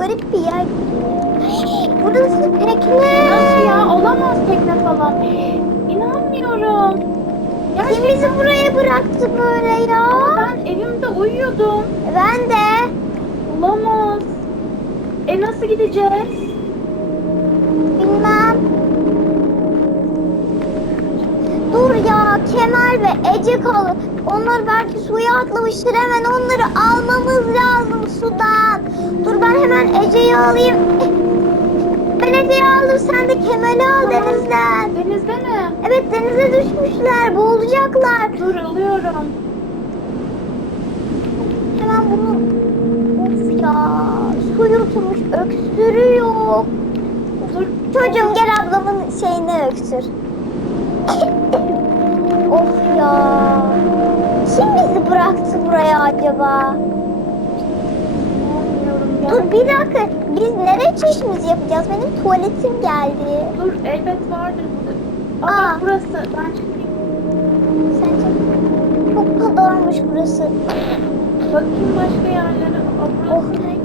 garip bir yer. Burası tekne. Nasıl ya? Olamaz tekne falan. İnanmıyorum. Kim bizi buraya bıraktı böyle ya? Ben evimde uyuyordum. Ben de. Olamaz. E nasıl gideceğiz? Bilmem. Dur ya Kemal ve Ece kalır. Onlar belki suya atlamıştır. Hemen onları almamız lazım sudan. Dur ben hemen Ece'yi alayım. Ben Ece'yi aldım. Sen de Kemal'i al denizden. Denizde mi? Evet denize düşmüşler. Boğulacaklar. Dur alıyorum. Hemen bunu... Of ya. Su yutmuş. Öksürüyor. Dur. Çocuğum gel ablamın şeyini öksür. of ya. Kim bizi bıraktı buraya acaba? Dur bir dakika. Biz nereye çişimizi yapacağız? Benim tuvaletim geldi. Dur elbet vardır burada. Aa, Aa. bak burası. Ben çıkayım. Sence? Çok kadarmış burası. Bakayım başka yerlere. Aa, burası Oh. ne ki?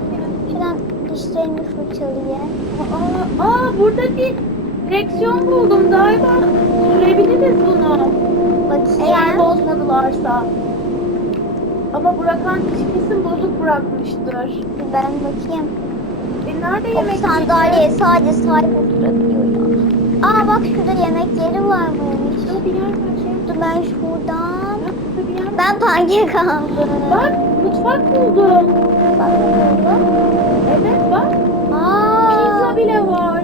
Şuradan dişlerimi fırçalayayım. Aa, aa burada bir direksiyon buldum galiba. Sürebiliriz bunu. Eğer Bakayım. bozmadılarsa. Ama bırakan kişi kesin bozuk bırakmıştır. Ben bakayım. E nerede Of yemek sandalyeye sadece sahip oturabiliyor ya. Aa bak şurada yemek yeri varmış. Şurada bir yer var. Dur ben şuradan. Bak yer var. Ben pankek aldım. Bak mutfak buldum. Bak bakalım. Evet bak. Aa. Pizza bile var.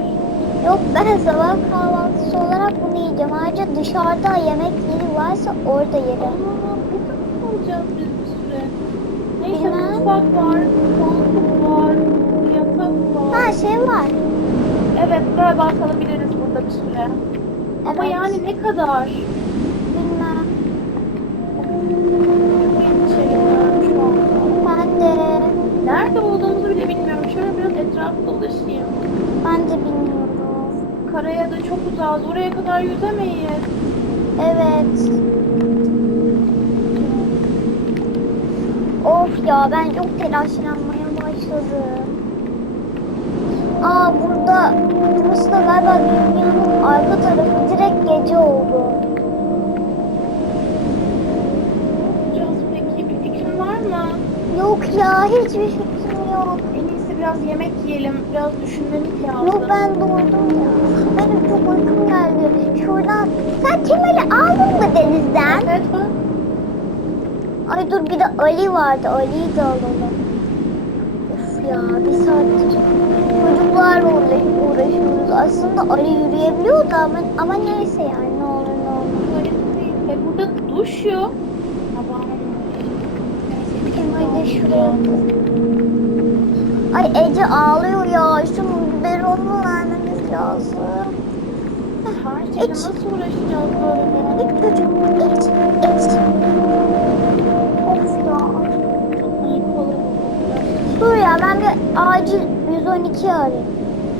Yok ben sabah kahvaltısı olarak bunu yiyeceğim. Ayrıca dışarıda yemek yeri varsa orada Aa, yerim. biz bir süre? Bilmem. mutfak var, koltuk var, yatak var. Ha şey var. Evet galiba kalabiliriz burada bir süre. Ama Evet. yani ne kadar? Bilmem. Çok endişeleniyorum şu anda. Ben de. Nerede olduğumuzu bile bilmiyorum. Şöyle biraz etraf dolaşayım. Ben de bilmiyorum. Karaya da çok uzağız. Oraya kadar yüzemeyiz. Evet. Of ya ben çok telaşlanmaya başladım. Aa burada burası da galiba dünyanın arka tarafı direkt gece oldu. Peki? Bir fikrin var mı? Yok ya hiçbir fikrim yok. En iyisi biraz yemek yiyelim. Biraz düşünmemiz lazım. Yok ben doydum ya. Benim çok uykum geldi. Şuradan sen Kemal'i aldın mı denizden? Evet. Ay dur bir de Ali vardı. Ali'yi de alalım. Of ya bir saattir çocuklarla uğra- uğraşıyoruz. Aslında Ali yürüyebiliyor da ama, ama neyse yani ne olur ne. Tuvalet değil. E burada duş yok. Tamam. Neyse. Kemal de şuraya. Ay Ece ağlıyor ya. Şunun biberonunu vermemiz lazım. Her şeyle nasıl uğraşacağız böyle? İç çocuk iç iç. Ya ben bir acil 112 arayayım.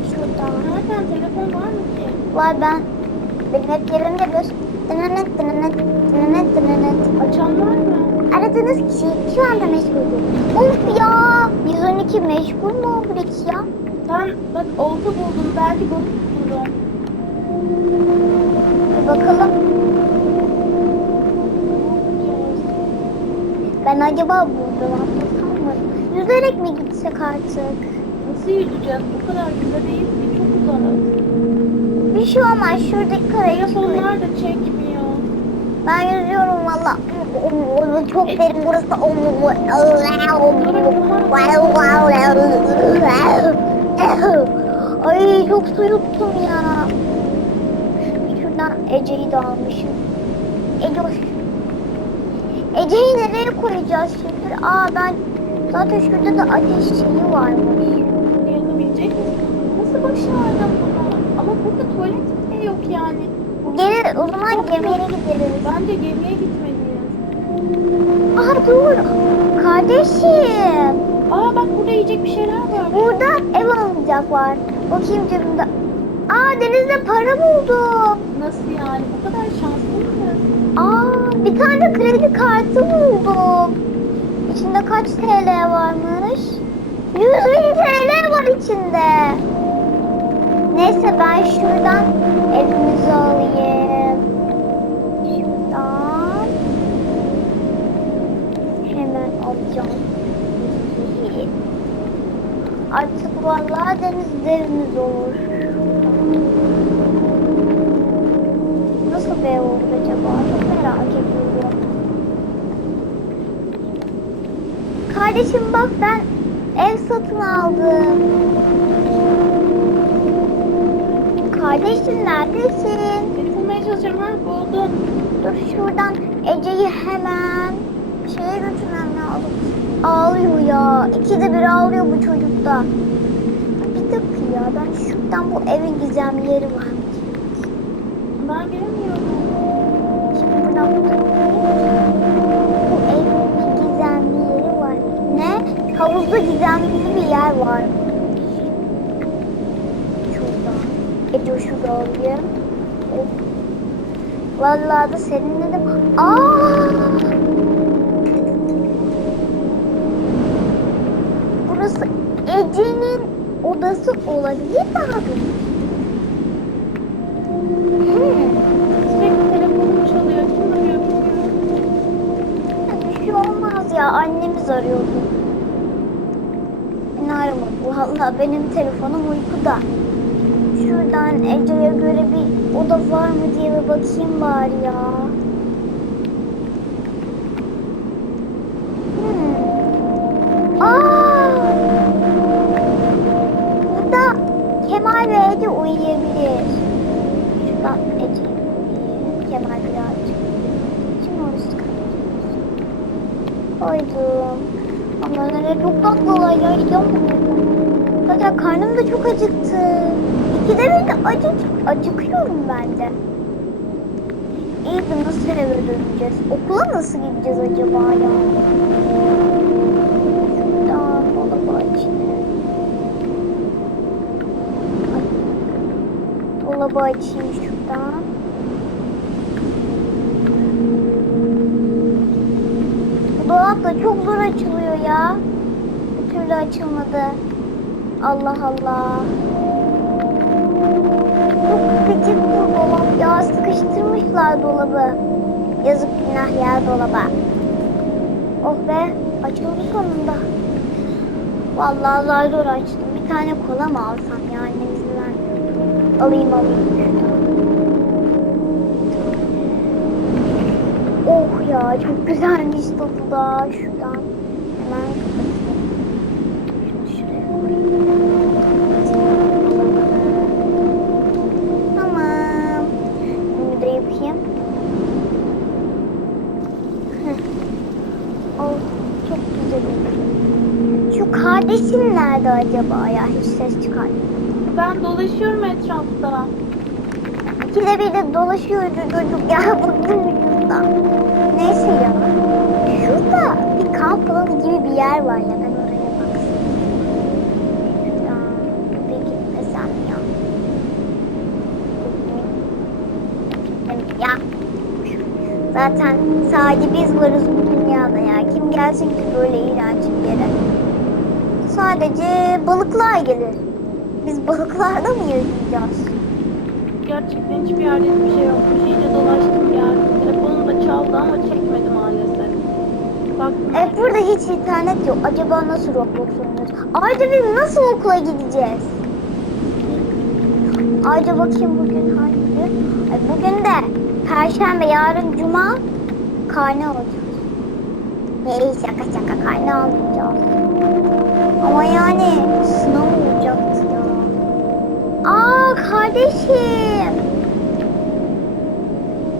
Şuradan. Nereden telefon var mı ki? Var ben benim hep yerimde göz. Dınanet dınanet dınanet dınanet. Açan var mı? Aradığınız kişi şu anda meşgul. Of ya 112 meşgul mu oldu hiç ya? Ben bak olta buldum. Belki balık bulurum. Bir bakalım. Ben acaba mı? Yüzerek mi gitsek artık? Nasıl yüzeceğiz? Bu kadar güzel değil ki. Çok uzak. Bir şey olmaz şuradaki karayı Telefonlar da çekmiyor. Ben yüzüyorum valla. Çok derin burası. Ay çok su yuttum ya. Şuradan Ece'yi de almışım. Ece. Ece'yi nereye koyacağız şimdi? Aa ben zaten şurada da ateş şeyi varmış. Yanabilecek misin? Nasıl başardın bunu? Ama burada tuvalet bile yok yani. Gelin o zaman gemiye gideriz. Bence gemiye gitmeliyiz. Aa dur. Kardeşim. Aa bak burada yiyecek bir şeyler var. Burada ev alınacaklar. Bakayım cebimde. Aa denizde para buldum. Nasıl yani? Bu kadar şanslı mıyız? Aa bir tane kredi kartı buldum. İçinde kaç TL varmış? 100 bin TL var içinde. Neyse ben şuradan evimizi alayım. Şuradan. Hemen alacağım. Artık vallahi deniz evimiz olur. Nasıl bir olur acaba? Çok merak ediyorum. Kardeşim bak ben ev satın aldım. Kardeşim neredesin? Seni bulmaya çalışıyorum. Ha buldum. Dur şuradan Ece'yi hemen şeye götürmem lazım. Ağlıyor ya. İkide bir ağlıyor bu çocuk da. Bir dakika ya ben şuradan bu evin gizemli yeri var. Ben bilmiyorum. Havuzda gizemli bir yer var. Şurada. Ece şurada alayım. Hop. Vallahi da serinledim. Aa! Burası Ece'nin odası olabilir mi abi? Benim telefonum uykuda. Şuradan Ece'ye göre bir oda var mı diye bir bakayım bari ya. Çok acıktı. İkide bir de acık, acıkıyorum ben de. İyi de nasıl eve döneceğiz? Okula nasıl gideceğiz acaba ya? Şuradan dolabı açayım. Ay. Dolabı açayım şuradan. Bu dolap da çok zor açılıyor ya. Bir türlü açılmadı. Allah Allah. Çok gıcık bu dolap ya. Sıkıştırmışlar dolabı. Yazık günah ya dolaba. Oh be açıldı sonunda. Vallahi zar zor açtım. Bir tane kola mı alsam ya annemizden? Alayım alayım. Oh ya çok güzelmiş tadı da. Şuradan hemen kapatayım. Şunu şuraya koyayım. Tamam. Bunu da yapayım. Oh çok güzel. Şu kardeşim nerede acaba ya? Hiç ses çıkartmıyor. Ben dolaşıyorum etrafta. İkide bir de dolaşıyor çocuk ya bıktım bundan. Neyse ya. Şurada bir kamp alanı gibi bir yer var ya ben Zaten sadece biz varız bu dünyada ya. Kim gelsin ki böyle iğrenç bir yere. Sadece balıklar gelir. Biz balıklarda mı yaşayacağız? Gerçekten hiçbir yerde hiçbir şey yokmuş. İyice dolaştım geldim. Telefonum da çaldı ama çekmedi maalesef. Baktım. Evet burada hiç internet yok. Acaba nasıl Roblox oynuyoruz? Ayrıca biz nasıl okula gideceğiz? Ayrıca bakayım bugün hangi gün? Ay, bugün de Perşembe, yarın Cuma karne alacağız. Hey şaka şaka karne almayacağız. Ama yani sınav olacaktı ya. Aa kardeşim.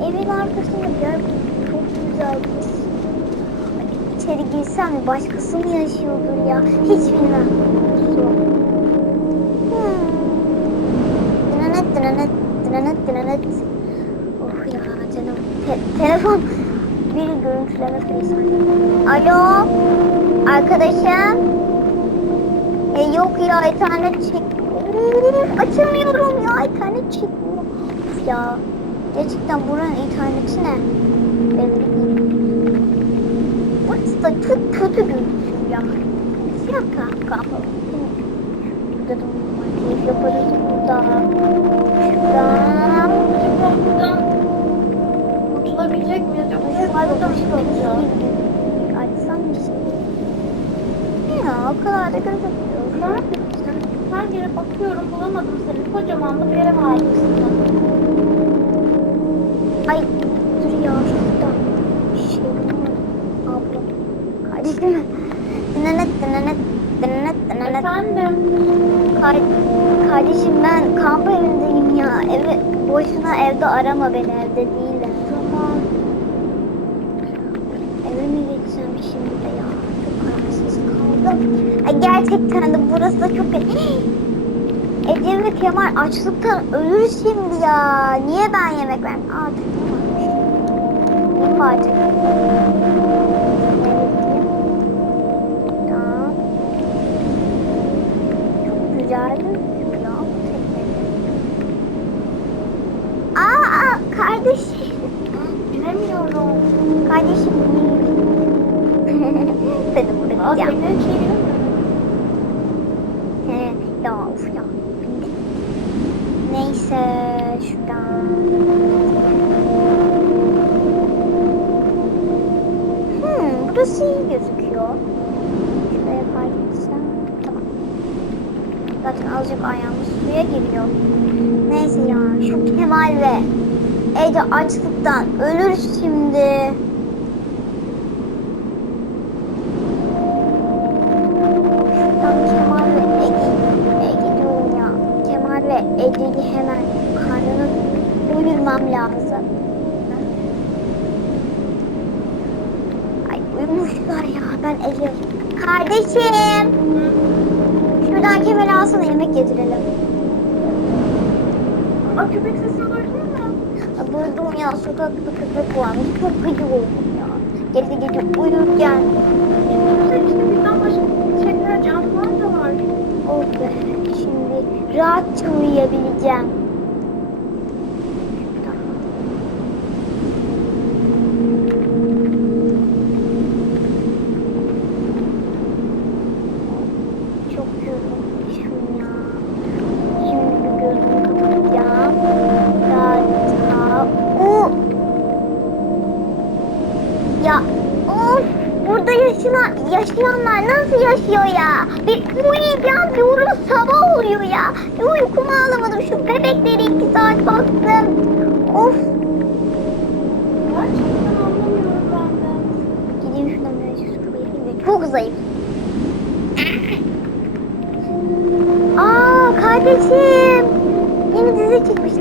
Evin arkasında bir yer çok güzel İçeri girsem başkası mı yaşıyordur ya? Hiç bilmem. Hmm. Dınanet dınanet dınanet dınanet. Telefon bir görüntüleme FaceTime. Alo. Arkadaşım. E, yok ya internet çekmiyor. Açamıyorum ya internet çekmiyor. Ya. Gerçekten buranın interneti ne? Burası da çok kötü gözüküyor ya. Siyah kahve. yaparız burada. Şuradan. Açsam bir şey. Ya o kadar da gözükmüyor. Neredesin? Her yere bakıyorum bulamadım seni. Kocaman bir yere varmışsın. Ay dur ya şurada. Bir şey var. Abla. Kardeşim. Dınanet dınanet dınanet dınanet. Efendim? Kar- kardeşim ben ya. Evi boşuna evde arama beni evde değilim. Tamam. Geçsem şimdi de ya? Çok kararsız kaldım. Ay gerçekten de burası da çok... Ece ve Kemal açlıktan ölür şimdi ya. Niye ben yemek vermem? Artık? Gideyim? Tamam. Çok güzel Zaten azıcık ayağımız suya giriyor. Neyse ya şu Kemal ve Ece açlıktan ölür şimdi. Ege'yi hemen karnını doyurmam lazım. Ay uyumuşlar ya ben Ege. Kardeşim. Şuradan Kemal alsana yemek getirelim. Aa köpek sesini duydun mu? Duydum ya sokakta köpek varmış. Çok gıcık oldum ya. Gece gece uyurken. Güzel işte bizden başka çiçekler canlılar da var. Oh be. Şimdi rahatça uyuyabileceğim. Diyorum sabah oluyor ya. Bir uykumu alamadım şu bebekleri iki saat baktım. Of Gerçekten anlamıyorum ben de. çok zayıf. Aa kardeşim. Yeni dizi çıkmış